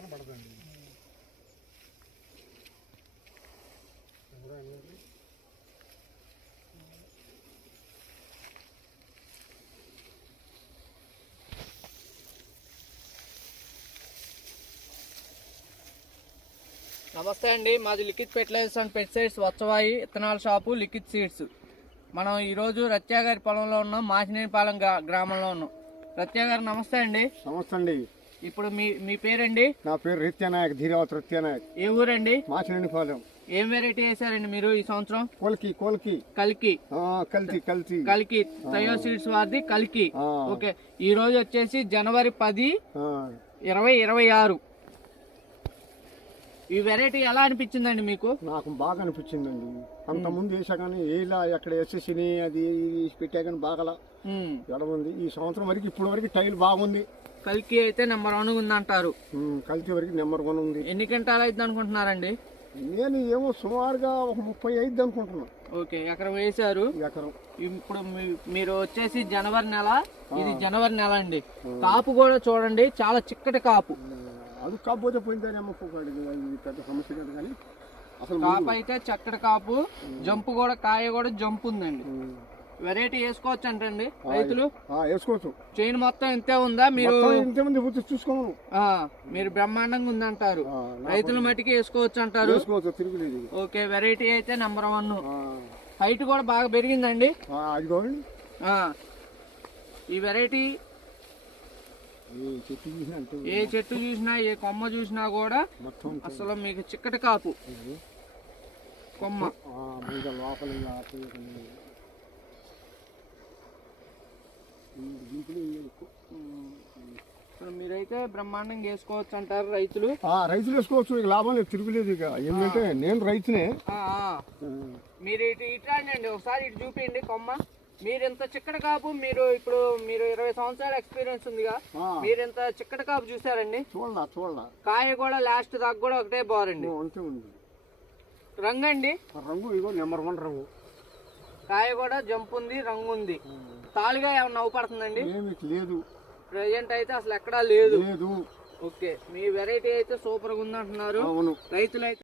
నమస్తే అండి, మాది liquid fertilisers and pesticides Vatsavai విత్తనాల షాపు లిక్విడ్ సీడ్స్. మనం ఈరోజు రత్యా గారి పొలంలో ఉన్నాం, మాచినేనిపాలెం గ్రామంలో ఉన్నాం. రత్యా గారు నమస్తే అండి. నమస్తే అండి. ఇప్పుడు మీ పేరండి? నా పేరు రిత్యానాయక్, ధీరావత్ రిత్యానాయక్. ఏ ఊరండి? మాచినేనిపాలెం. ఏం వెరైటీ వేసారండి మీరు ఈ సంవత్సరం? కల్కి థయో సీడ్స్ వారిది కల్కి. ఓకే, ఈ రోజు వచ్చేసి జనవరి 10, 2026. ఈ వెరైటీ ఎలా అనిపించిందండి మీకు? నాకు బాగా అనిపించిందండి. అంతకుముందు వేసా కానీ ఏలా ఎక్కడ వేసేసి అది పెట్టా కానీ బాగా ఎడముంది. ఈ సంవత్సరం వరకు ఇప్పుడు వరకు టైల్ బాగుంది. కల్కి అయితే నెంబర్ 1 ఉంది అంటారు. కల్కి వరకు నెంబర్ 1 ఉంది. ఎన్ని క్వింటాలు అయితే అనుకుంటున్నారండి? నేను ఏమో సుమారుగా ఒక 30 అయిద్ది అనుకుంటున్నా. ఓకే, ఎకరం వేసారు. ఎకరం. ఇప్పుడు మీరు వచ్చేసి జనవరి నెల, ఇది జనవరి నెల అండి. కాపు కూడా చూడండి, చాలా చిక్కటి కాపు. అది కాకపోతే పోయిందేమో పెద్ద సమస్య లేదు కానీ అసలు కాపు అయితే చక్కటి కాపు, జంపు కూడా, కాయ కూడా జంపు ఉందండి. వెరైటీ వేసుకోవచ్చు అంటండి రైతులు? వేసుకోవచ్చు. చైన్ మొత్తం ఇంతే ఉందా? మీరు చూసుకోను, మీరు బ్రహ్మాండంగా ఉందంటారు. రైతుల మట్టికి వేసుకోవచ్చు అంటారు. ఓకే, వెరైటీ అయితే నెంబర్ 1. హైట్ కూడా బాగా పెరిగిందండి. ఈ వెరైటీ ఏ చెట్టు చూసినా, ఏ కొమ్మ చూసినా కూడా అసలు మీకు చిక్కటి కాపు కొమ్మ. మీరైతే బ్రహ్మాండంగా వేసుకోవచ్చు అంటారు రైతులు. రైతులు వేసుకోవచ్చు, ఇక లాభం లేదు, తిరుగులేదు. ఇక ఏంటంటే నేను రైతునే. మీరు ఇటు అండి, ఒకసారి ఇటు చూపించండి కొమ్మ. మీరు ఇంత చిక్కటి కాపు, మీరు 20 సంవత్సరాల ఎక్స్పీరియన్స్ ఉందిగా, మీరు ఇంత చిక్కటి కాపు చూసారండి? చూడాల. కాయ కూడా లాస్ట్ దాకా కూడా ఒకటే బారండి. రంగు అండి? రంగు ఇగో నెంబర్ 1 రంగు. కాయ కూడా జంపు ఉంది, రంగు ఉంది. తాలుగా ఏమన్నా నవ్వుపడుతుందండి? లేదు, ప్రజెంట్ అయితే అసలు ఎక్కడా లేదు. లేదు. ఓకే, మీ వెరైటీ అయితే సూపర్ గా ఉందంటున్నారు రైతులు అయితే.